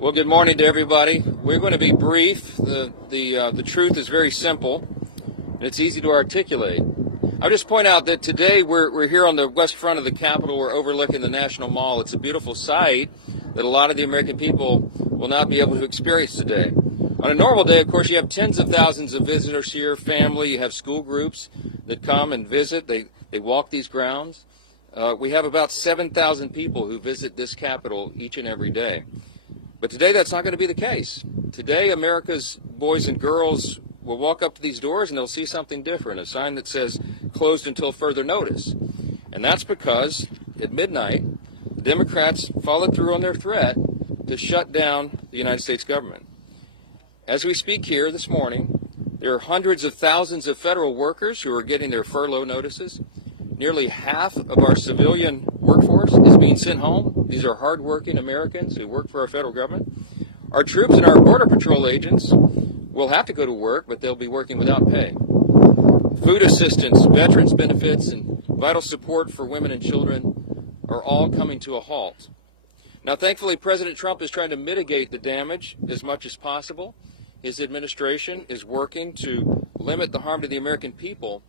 Well, good morning to everybody. We're going to be brief. The truth is very simple, and it's easy to articulate. I'll just point out that today we're here on the west front of the Capitol. We're overlooking the National Mall. It's a beautiful sight that a lot of the American people will not be able to experience today. On a normal day, of course, you have tens of thousands of visitors here, family. You have school groups that come and visit. They walk these grounds. We have about 7,000 people who visit this Capitol each and every day. But today that's not going to be the case. Today America's boys and girls will walk up to these doors and they'll see something different, a sign that says closed until further notice. And that's because at midnight, the Democrats followed through on their threat to shut down the United States government. As we speak here this morning, there are hundreds of thousands of federal workers who are getting their furlough notices. Nearly half of our civilian workforce is being sent home. These are hardworking Americans who work for our federal government. Our troops and our Border Patrol agents will have to go to work, but they'll be working without pay. Food assistance, veterans benefits, and vital support for women and children are all coming to a halt. Now, thankfully, President Trump is trying to mitigate the damage as much as possible. His administration is working to limit the harm to the American people.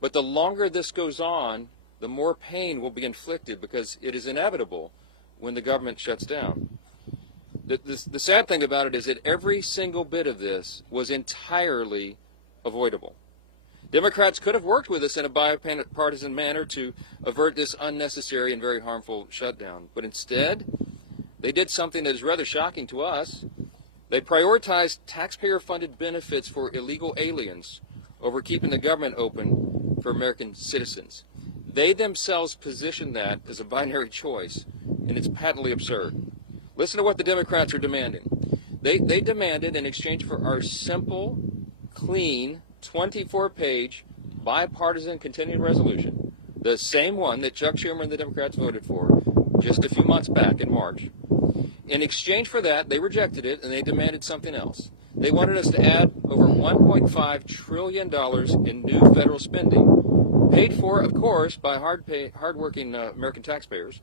But the longer this goes on, the more pain will be inflicted because it is inevitable when the government shuts down. The sad thing about it is that every single bit of this was entirely avoidable. Democrats could have worked with us in a bipartisan manner to avert this unnecessary and very harmful shutdown. But instead, they did something that is rather shocking to us. They prioritized taxpayer-funded benefits for illegal aliens over keeping the government open for American citizens. They themselves position that as a binary choice, and it's patently absurd. Listen to what the Democrats are demanding. They demanded, in exchange for our simple, clean, 24-page, bipartisan continuing resolution, the same one that Chuck Schumer and the Democrats voted for just a few months back in March. In exchange for that, they rejected it, and they demanded something else. They wanted us to add over $1.5 trillion in new federal spending, paid for, of course, by hardworking American taxpayers,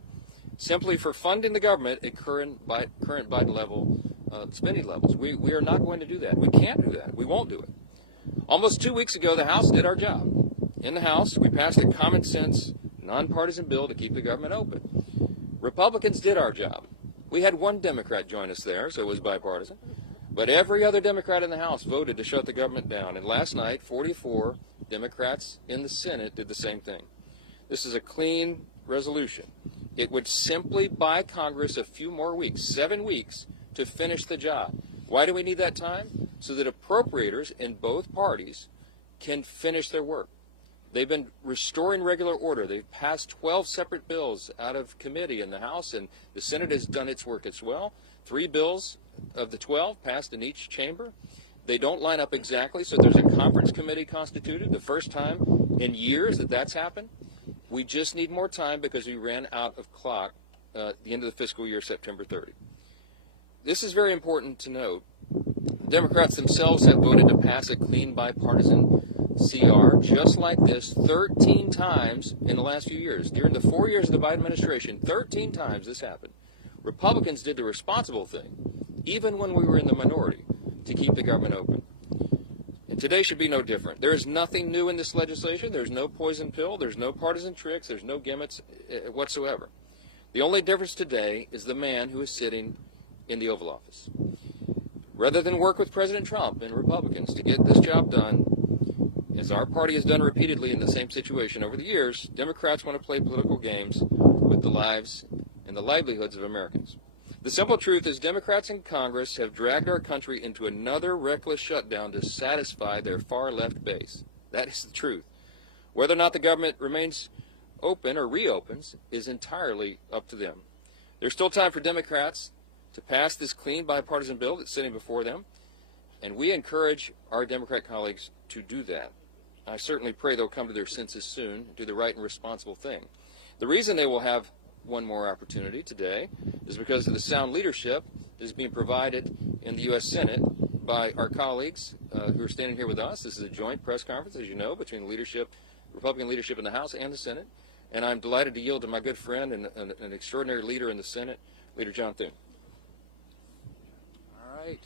simply for funding the government at current Biden level spending levels. We are not going to do that. We can't do that. We won't do it. Almost 2 weeks ago, the House did our job. In the House, we passed a common sense, nonpartisan bill to keep the government open. Republicans did our job. We had one Democrat join us there, so it was bipartisan. But every other Democrat in the House voted to shut the government down. And last night, 44 Democrats in the Senate did the same thing. This is a clean resolution. It would simply buy Congress a few more weeks, 7 weeks, to finish the job. Why do we need that time? So that appropriators in both parties can finish their work. They've been restoring regular order. They've passed 12 separate bills out of committee in the House, and the Senate has done its work as well. 3 bills of the 12 passed in each chamber. They don't line up exactly, so there's a conference committee constituted, the first time in years that that's happened. We just need more time because we ran out of clock at the end of the fiscal year, September 30. This is very important to note. Democrats themselves have voted to pass a clean bipartisan CR just like this 13 times in the last few years. During the 4 years of the Biden administration, 13 times this happened. Republicans did the responsible thing, even when we were in the minority, to keep the government open. And today should be no different. There is nothing new in this legislation. There's no poison pill. There's no partisan tricks. There's no gimmicks whatsoever. The only difference today is the man who is sitting in the Oval Office. Rather than work with President Trump and Republicans to get this job done, as our party has done repeatedly in the same situation over the years, Democrats want to play political games with the lives and the livelihoods of Americans. The simple truth is Democrats in Congress have dragged our country into another reckless shutdown to satisfy their far-left base. That is the truth. Whether or not the government remains open or reopens is entirely up to them. There's still time for Democrats to pass this clean bipartisan bill that's sitting before them, and we encourage our Democrat colleagues to do that. I certainly pray they'll come to their senses soon, do the right and responsible thing. The reason they will have one more opportunity today is because of the sound leadership that is being provided in the U.S. Senate by our colleagues who are standing here with us. This is a joint press conference, as you know, between the leadership, Republican leadership in the House and the Senate. And I'm delighted to yield to my good friend and an extraordinary leader in the Senate, Leader John Thune. right.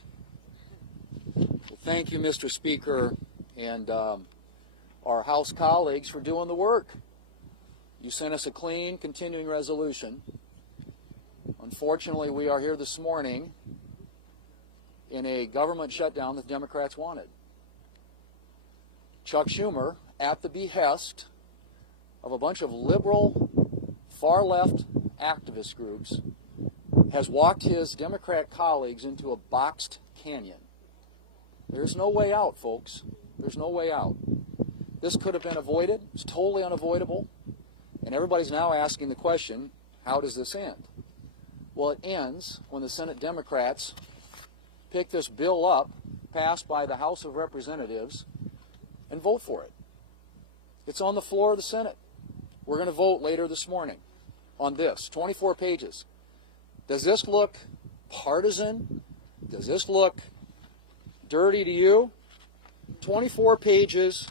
Well, thank you, Mr. Speaker, and our House colleagues for doing the work. You sent us a clean, continuing resolution. Unfortunately, we are here this morning in a government shutdown that the Democrats wanted. Chuck Schumer, at the behest of a bunch of liberal, far-left activist groups, has walked his Democrat colleagues into a boxed canyon. There's no way out, folks. There's no way out. This could have been avoided. It's totally unavoidable. And everybody's now asking the question, how does this end? Well, it ends when the Senate Democrats pick this bill up, passed by the House of Representatives, and vote for it. It's on the floor of the Senate. We're going to vote later this morning on this, 24 pages. Does this look partisan? Does this look dirty to you? 24 pages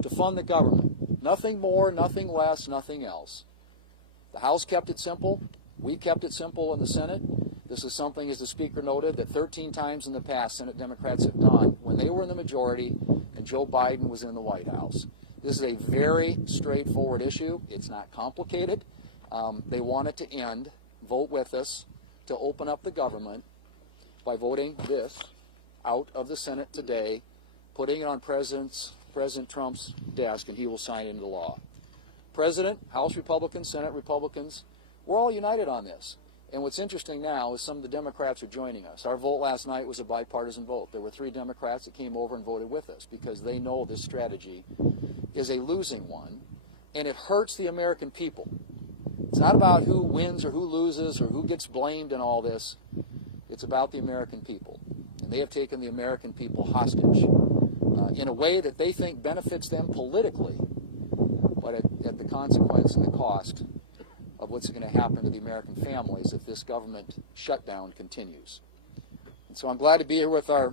to fund the government. Nothing more, nothing less, nothing else. The House kept it simple. We kept it simple in the Senate. This is something, as the Speaker noted, that 13 times in the past Senate Democrats have done when they were in the majority and Joe Biden was in the White House. This is a very straightforward issue. It's not complicated. They want it to end. Vote with us to open up the government by voting this out of the Senate today, putting it on President Trump's desk, and he will sign it into law. President, House Republicans, Senate Republicans, we're all united on this. And what's interesting now is some of the Democrats are joining us. Our vote last night was a bipartisan vote. There were 3 Democrats that came over and voted with us because they know this strategy is a losing one, and it hurts the American people. It's not about who wins or who loses or who gets blamed in all this. It's about the American people. And they have taken the American people hostage in a way that they think benefits them politically, but at the consequence and the cost of what's going to happen to the American families if this government shutdown continues. And so I'm glad to be here with our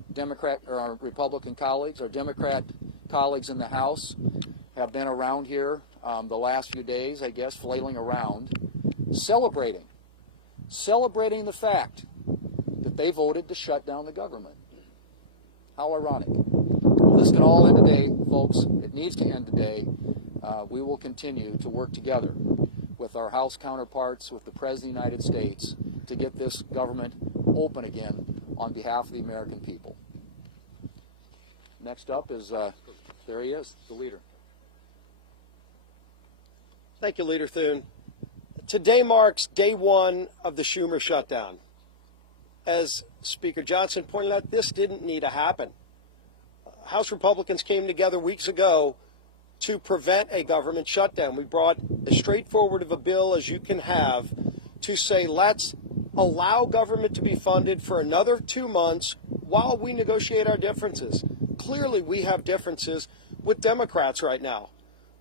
Republican colleagues. Our Democrat colleagues in the House have been around here the last few days, I guess, flailing around, celebrating the fact that they voted to shut down the government. How ironic. Well, this can all end today, folks. It needs to end today. We will continue to work together with our House counterparts, with the President of the United States, to get this government open again on behalf of the American people. Next up is, there he is, the leader. Thank you, Leader Thune. Today marks day 1 of the Schumer shutdown. As Speaker Johnson pointed out, this didn't need to happen. House Republicans came together weeks ago to prevent a government shutdown. We brought as straightforward of a bill as you can have to say, let's allow government to be funded for another 2 months while we negotiate our differences. Clearly, we have differences with Democrats right now.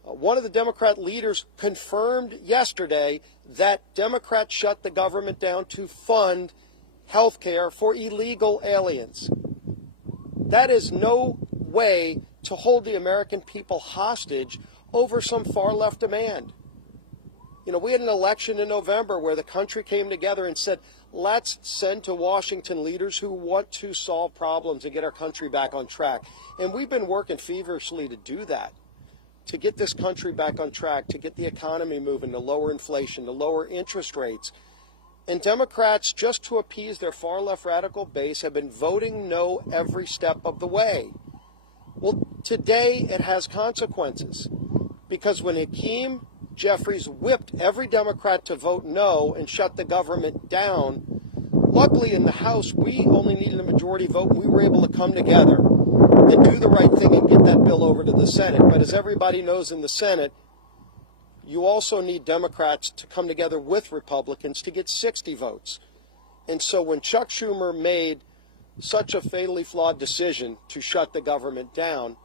One of the Democrat leaders confirmed yesterday that Democrats shut the government down to fund health care for illegal aliens. That is no way to hold the American people hostage over some far-left demand. You know, we had an election in November where the country came together and said, let's send to Washington leaders who want to solve problems and get our country back on track. And we've been working feverishly to do that, to get this country back on track, to get the economy moving, to lower inflation, to lower interest rates. And Democrats, just to appease their far-left radical base, have been voting no every step of the way. Well, today it has consequences, because when Hakeem Jeffries whipped every Democrat to vote no and shut the government down, luckily in the House we only needed a majority vote, and we were able to come together and do the right thing and get that bill over to the Senate. But as everybody knows in the Senate, you also need Democrats to come together with Republicans to get 60 votes. And so when Chuck Schumer made such a fatally flawed decision to shut the government down,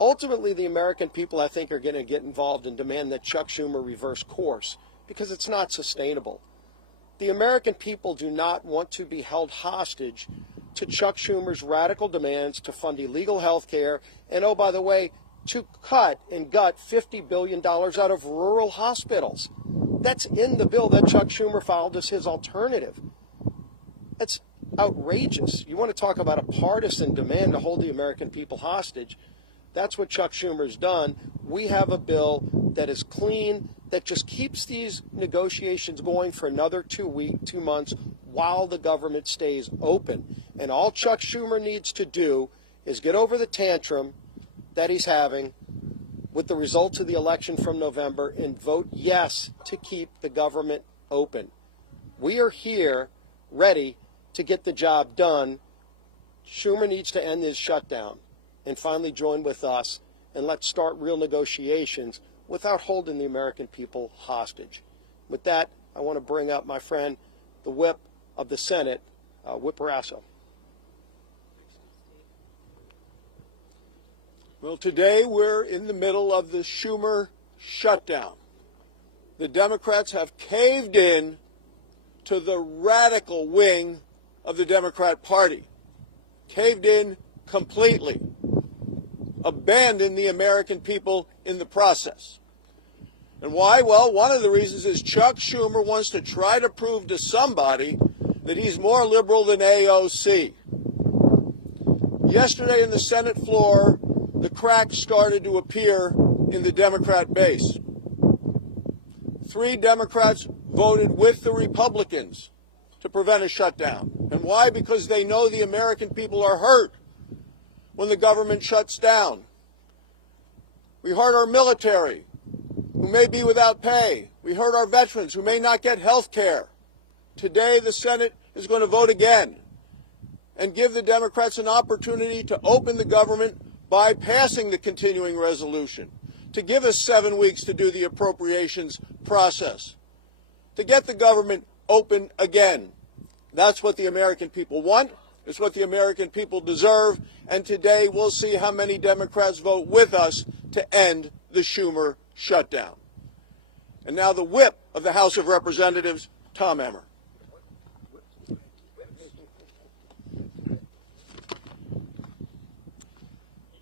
ultimately the American people, I think, are going to get involved and demand that Chuck Schumer reverse course, because it's not sustainable. The American people do not want to be held hostage to Chuck Schumer's radical demands to fund illegal health care and, oh, by the way, to cut and gut $50 billion out of rural hospitals. That's in the bill that Chuck Schumer filed as his alternative. It's outrageous. You want to talk about a partisan demand to hold the American people hostage. That's what Chuck Schumer's done. We have a bill that is clean, that just keeps these negotiations going for another 2 months while the government stays open. And all Chuck Schumer needs to do is get over the tantrum that he's having with the results of the election from November and vote yes to keep the government open. We are here ready to get the job done. Schumer needs to end his shutdown and finally join with us, and let's start real negotiations without holding the American people hostage. With that, I want to bring up my friend, the whip of the Senate, Whip Barrasso. Well, today we're in the middle of the Schumer shutdown. The Democrats have caved in to the radical wing of the Democrat Party, caved in completely, abandoned the American people in the process. And why? Well, one of the reasons is Chuck Schumer wants to try to prove to somebody that he's more liberal than AOC. Yesterday in the Senate floor, the cracks started to appear in the Democrat base. 3 Democrats voted with the Republicans to prevent a shutdown. And why? Because they know the American people are hurt when the government shuts down. We hurt our military, who may be without pay. We hurt our veterans, who may not get health care. Today, the Senate is going to vote again and give the Democrats an opportunity to open the government by passing the continuing resolution, to give us 7 weeks to do the appropriations process, to get the government open again. That's what the American people want. It's what the American people deserve. And today we'll see how many Democrats vote with us to end the Schumer shutdown. And now the whip of the House of Representatives, Tom Emmer.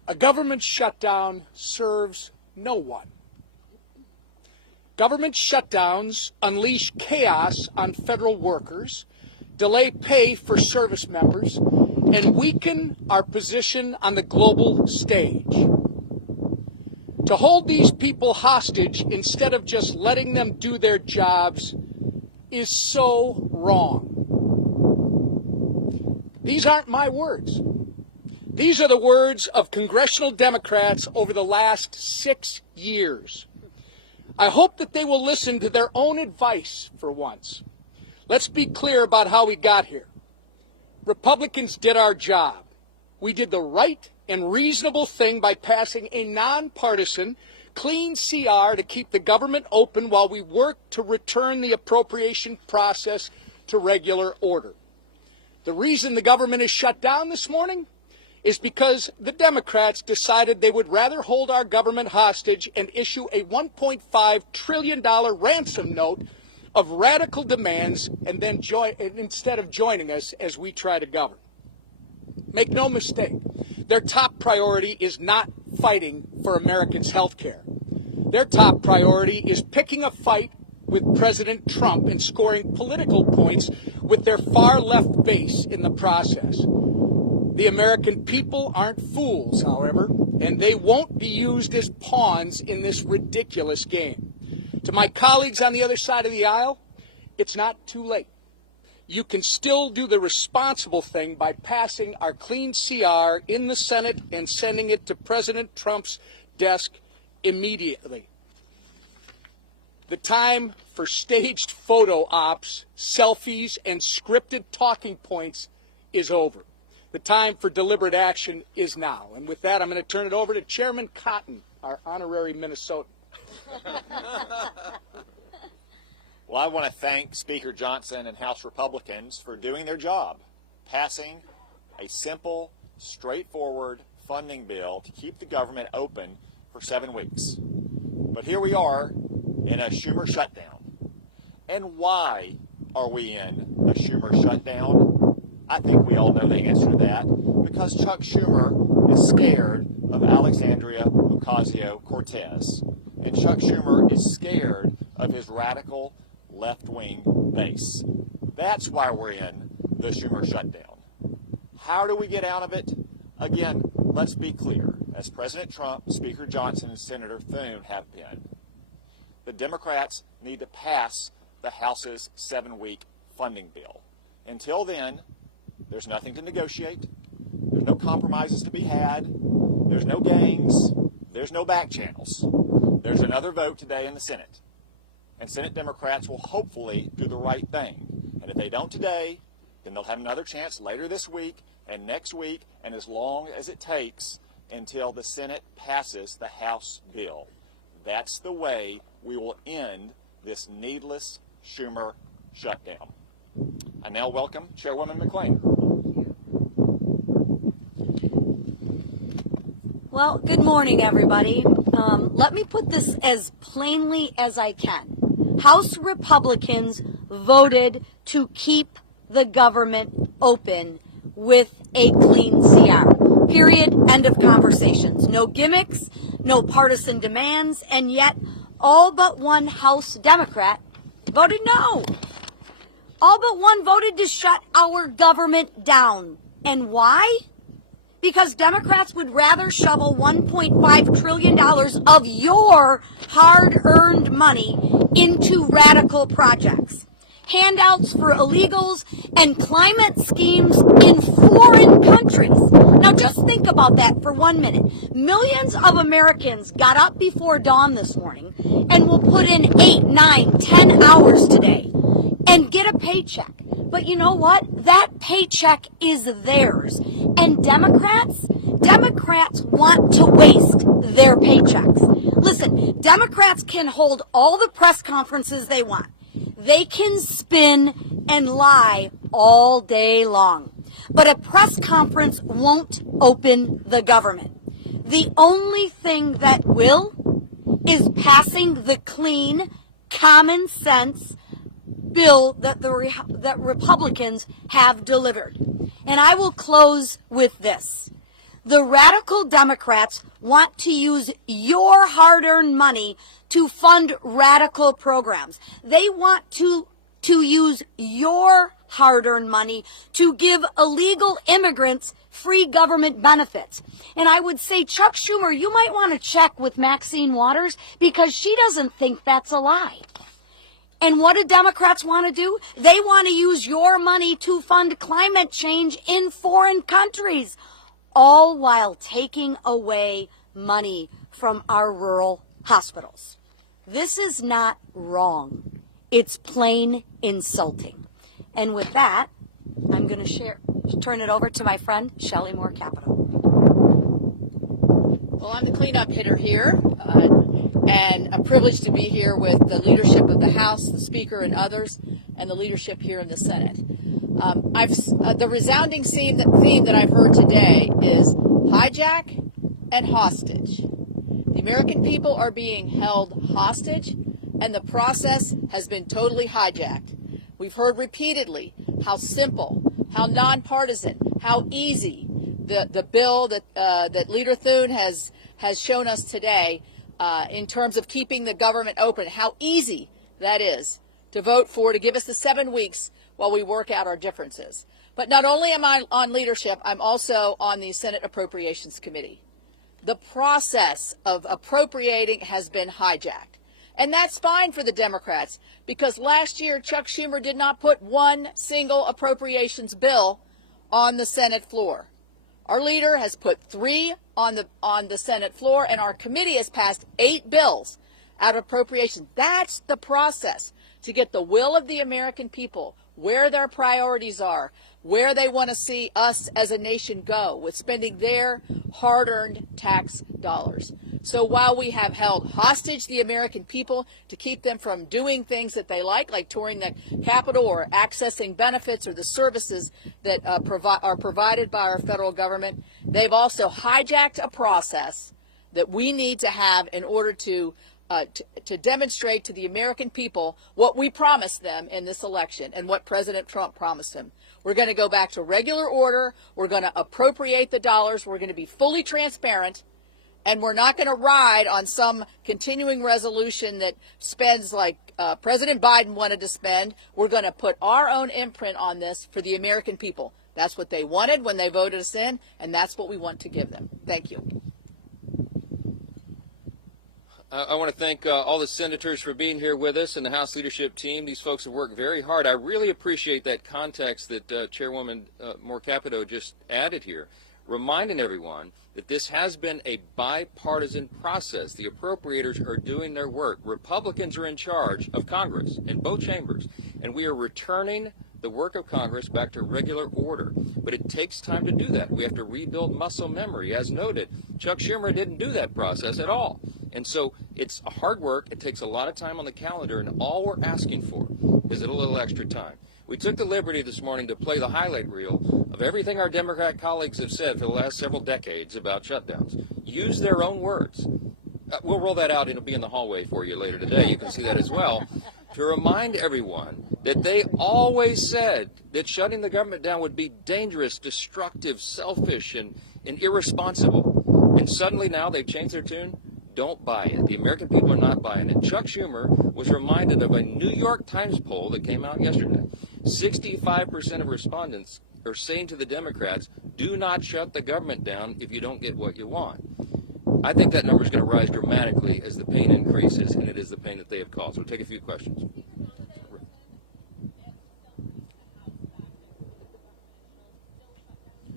A government shutdown serves no one. Government shutdowns unleash chaos on federal workers, delay pay for service members, and weaken our position on the global stage. To hold these people hostage instead of just letting them do their jobs is so wrong. These aren't my words. These are the words of congressional Democrats over the last 6 years. I hope that they will listen to their own advice for once. Let's be clear about how we got here. Republicans did our job. We did the right and reasonable thing by passing a nonpartisan, clean CR to keep the government open while we work to return the appropriation process to regular order. The reason the government is shut down this morning is because the Democrats decided they would rather hold our government hostage and issue a $1.5 trillion ransom note of radical demands and then instead of joining us as we try to govern. Make no mistake, their top priority is not fighting for Americans' health care. Their top priority is picking a fight with President Trump and scoring political points with their far-left base in the process. The American people aren't fools, however, and they won't be used as pawns in this ridiculous game. To my colleagues on the other side of the aisle, it's not too late. You can still do the responsible thing by passing our clean CR in the Senate and sending it to President Trump's desk immediately. The time for staged photo ops, selfies, and scripted talking points is over. The time for deliberate action is now. And with that, I'm going to turn it over to Chairman Cotton, our honorary Minnesotan. Well, I want to thank Speaker Johnson and House Republicans for doing their job, passing a simple, straightforward funding bill to keep the government open for 7 weeks. But here we are in a Schumer shutdown. And why are we in a Schumer shutdown? I think we all know the answer to that. Because Chuck Schumer is scared of Alexandria Ocasio-Cortez. And Chuck Schumer is scared of his radical left-wing base. That's why we're in the Schumer shutdown. How do we get out of it? Again, let's be clear. As President Trump, Speaker Johnson, and Senator Thune have been, the Democrats need to pass the House's 7-week funding bill. Until then, there's nothing to negotiate. There's no compromises to be had. There's no games. There's no back channels. There's another vote today in the Senate. And Senate Democrats will hopefully do the right thing. And if they don't today, then they'll have another chance later this week and next week, and as long as it takes until the Senate passes the House bill. That's the way we will end this needless Schumer shutdown. I now welcome Chairwoman McClain. Well, good morning, everybody. Let me put this as plainly as I can. House Republicans voted to keep the government open with a clean CR. Period. End of conversations. No gimmicks, no partisan demands, and yet all but one House Democrat voted no. All but one voted to shut our government down. And why? Because Democrats would rather shovel $1.5 trillion of your hard-earned money into radical projects. Handouts for illegals and climate schemes in foreign countries. Now just think about that for 1 minute. Millions of Americans got up before dawn this morning and will put in 8, 9, 10 hours today and get a paycheck. But you know what? That paycheck is theirs. And Democrats want to waste their paychecks. Listen, Democrats can hold all the press conferences they want. They can spin and lie all day long. But a press conference won't open the government. The only thing that will is passing the clean, common sense bill that that Republicans have delivered. And I will close with this. The radical Democrats want to use your hard-earned money to fund radical programs. They want to use your hard-earned money to give illegal immigrants free government benefits. And I would say, Chuck Schumer, you might want to check with Maxine Waters because she doesn't think that's a lie. And what do Democrats want to do? They want to use your money to fund climate change in foreign countries, all while taking away money from our rural hospitals. This is not wrong. It's plain insulting. And with that, I'm going to turn it over to my friend, Shelley Moore Capito. Well, I'm the cleanup hitter here, and a privilege to be here with the leadership of the House, the Speaker, and others, and the leadership here in the Senate. The resounding theme that I've heard today is hijack and hostage. The American people are being held hostage, and the process has been totally hijacked. We've heard repeatedly how simple, how nonpartisan, how easy the bill that Leader Thune has shown us today in terms of keeping the government open, how easy that is to vote for, to give us the 7 weeks while we work out our differences. But not only am I on leadership, I'm also on the Senate Appropriations Committee. The process of appropriating has been hijacked. And that's fine for the Democrats, because last year Chuck Schumer did not put one single appropriations bill on the Senate floor. Our leader has put 3 on the Senate floor, and our committee has passed 8 bills out of appropriation. That's the process to get the will of the American people, where their priorities are, where they want to see us as a nation go with spending their hard-earned tax dollars. So while we have held hostage the American people to keep them from doing things that they like touring the Capitol or accessing benefits or the services that are provided by our federal government, they've also hijacked a process that we need to have in order to demonstrate to the American people what we promised them in this election and what President Trump promised them. We're going to go back to regular order. We're going to appropriate the dollars. We're going to be fully transparent. And we're not going to ride on some continuing resolution that spends like President Biden wanted to spend. We're going to put our own imprint on this for the American people. That's what they wanted when they voted us in, and that's what we want to give them. Thank you. I want to thank all the senators for being here with us and the House leadership team. These folks have worked very hard. I really appreciate that context that Chairwoman Moore Capito just added here, reminding everyone that this has been a bipartisan process. The appropriators are doing their work. Republicans are in charge of Congress in both chambers, and we are returning the work of Congress back to regular order. But it takes time to do that. We have to rebuild muscle memory. As noted, Chuck Schumer didn't do that process at all. And so it's hard work. It takes a lot of time on the calendar, and all we're asking for is a little extra time. We took the liberty this morning to play the highlight reel of everything our Democrat colleagues have said for the last several decades about shutdowns. Use their own words. We'll roll that out. It'll be in the hallway for you later today. You can see that as well. To remind everyone that they always said that shutting the government down would be dangerous, destructive, selfish, and irresponsible. And suddenly now they've changed their tune. Don't buy it. The American people are not buying it. Chuck Schumer was reminded of a New York Times poll that came out yesterday. 65% of respondents are saying to the Democrats, do not shut the government down if you don't get what you want. I think that number is going to rise dramatically as the pain increases, and it is the pain that they have caused. We'll take a few questions.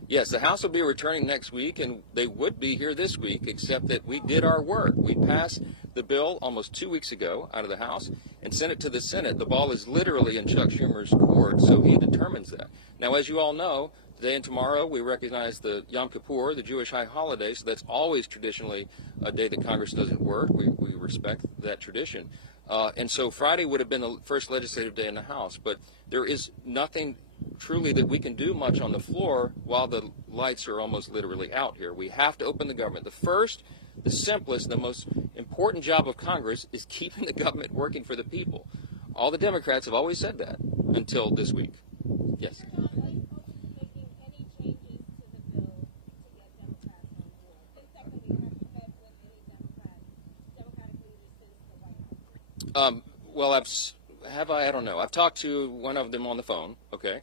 Yes, the House will be returning next week, and they would be here this week, except that we did our work. We passed the bill almost 2 weeks ago out of the House and sent it to the Senate. The ball is literally in Chuck Schumer's court, so he determines that. Now, as you all know, today and tomorrow we recognize the Yom Kippur, the Jewish high holiday, so that's always traditionally a day that Congress doesn't work. We respect that tradition. And so Friday would have been the first legislative day in the House, but there is nothing truly that we can do much on the floor while the lights are almost literally out here. We have to open the government. The first, the simplest, the most important job of Congress is keeping the government working for the people. All the Democrats have always said that until this week. Yes. Well, I don't know. I've talked to one of them on the phone, okay?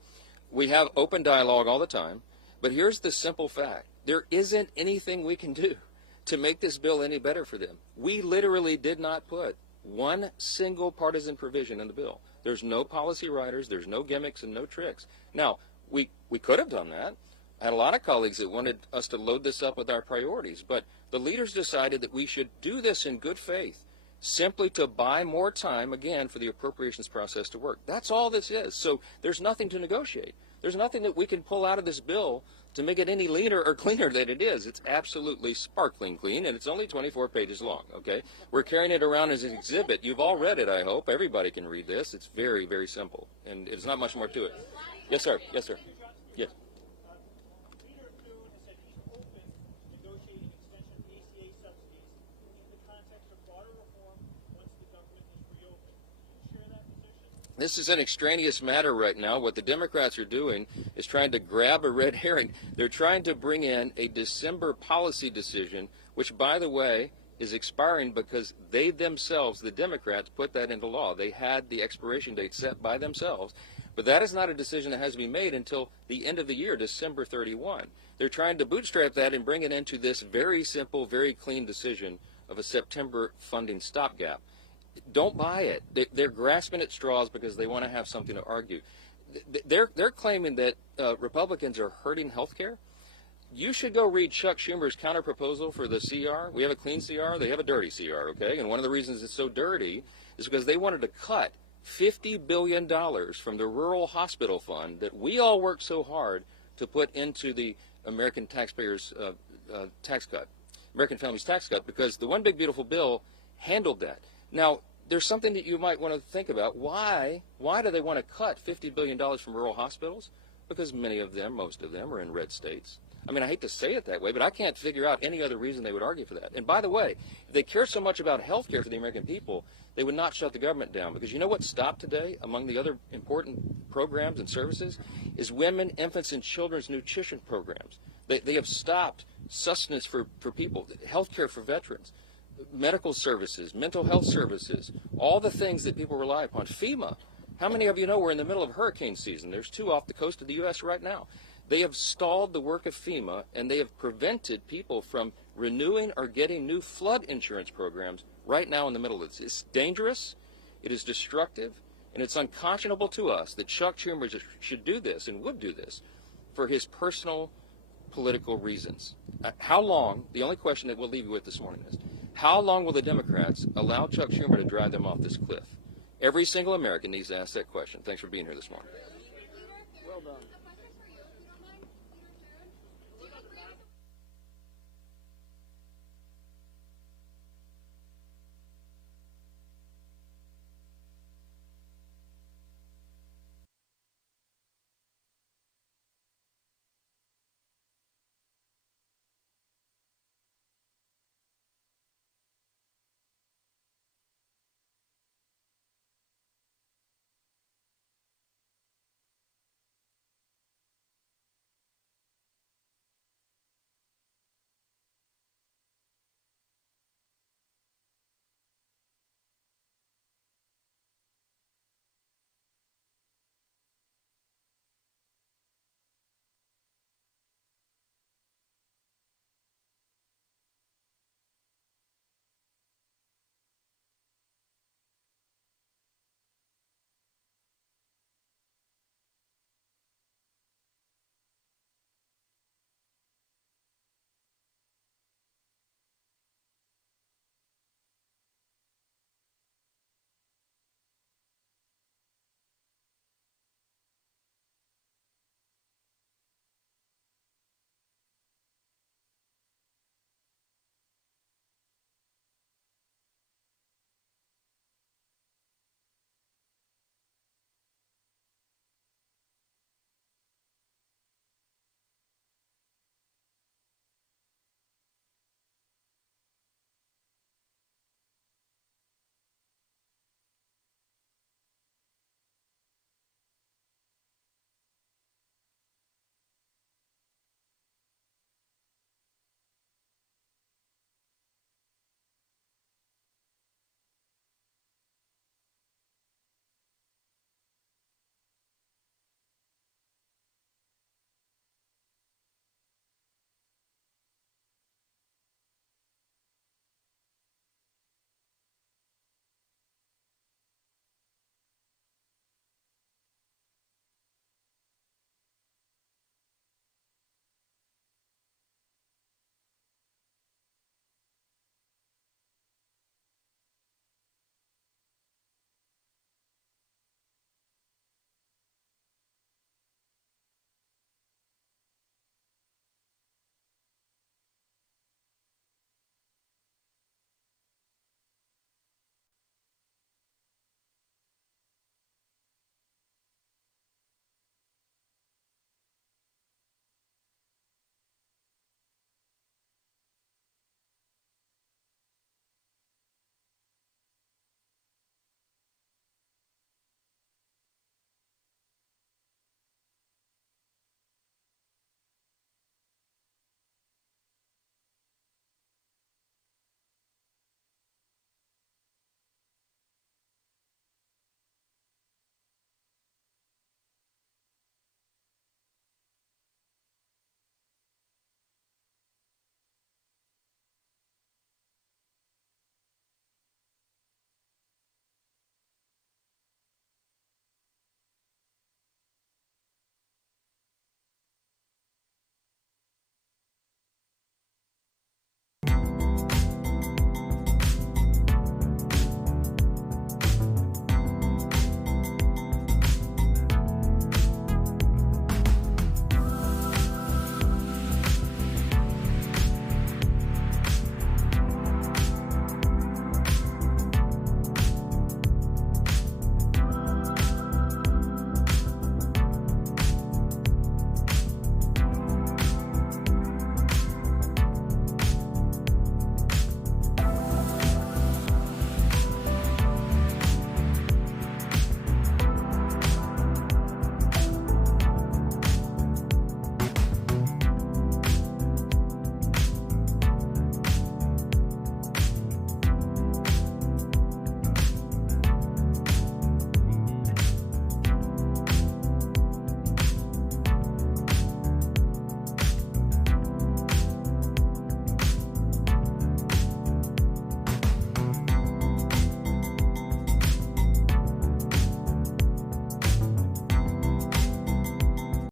We have open dialogue all the time, but here's the simple fact. There isn't anything we can do to make this bill any better for them. We literally did not put one single partisan provision in the bill. There's no policy writers, there's no gimmicks and no tricks. Now, we could have done that. I had a lot of colleagues that wanted us to load this up with our priorities, but the leaders decided that we should do this in good faith, simply to buy more time, again, for the appropriations process to work. That's all this is. So there's nothing to negotiate. There's nothing that we can pull out of this bill to make it any leaner or cleaner than it is. It's absolutely sparkling clean, and it's only 24 pages long, okay? We're carrying it around as an exhibit. You've all read it, I hope. Everybody can read this. It's very, very simple, and there's not much more to it. Yes, sir. Yes, sir. Yes. This is an extraneous matter right now. What the Democrats are doing is trying to grab a red herring. They're trying to bring in a December policy decision, which, by the way, is expiring because they themselves, the Democrats, put that into law. They had the expiration date set by themselves. But that is not a decision that has to be made until the end of the year, December 31. They're trying to bootstrap that and bring it into this very simple, very clean decision of a September funding stopgap. Don't buy it. They're grasping at straws because they want to have something to argue. They're claiming that Republicans are hurting health care. You should go read Chuck Schumer's counterproposal for the CR. We have a clean CR. They have a dirty CR, okay? And one of the reasons it's so dirty is because they wanted to cut $50 billion from the Rural Hospital Fund that we all worked so hard to put into the American taxpayers' tax cut, American families' tax cut, because the One Big Beautiful Bill handled that. Now, there's something that you might want to think about. Why do they want to cut $50 billion from rural hospitals? Because many of them, most of them, are in red states. I mean, I hate to say it that way, but I can't figure out any other reason they would argue for that. And by the way, if they care so much about health care for the American people, they would not shut the government down. Because you know what stopped today, among the other important programs and services, is women, infants, and children's nutrition programs. They have stopped sustenance for people, health care for veterans, medical services, mental health services, all the things that people rely upon. FEMA. How many of you know we're in the middle of hurricane season? There's 2 off the coast of the U.S. right now. They have stalled the work of FEMA, and they have prevented people from renewing or getting new flood insurance programs right now in the middle of this. It's dangerous, it is destructive, and it's unconscionable to us that Chuck Schumer should do this and would do this for his personal political reasons. How long, the only question that we'll leave you with this morning is, how long will the Democrats allow Chuck Schumer to drive them off this cliff? Every single American needs to ask that question. Thanks for being here this morning. Well done.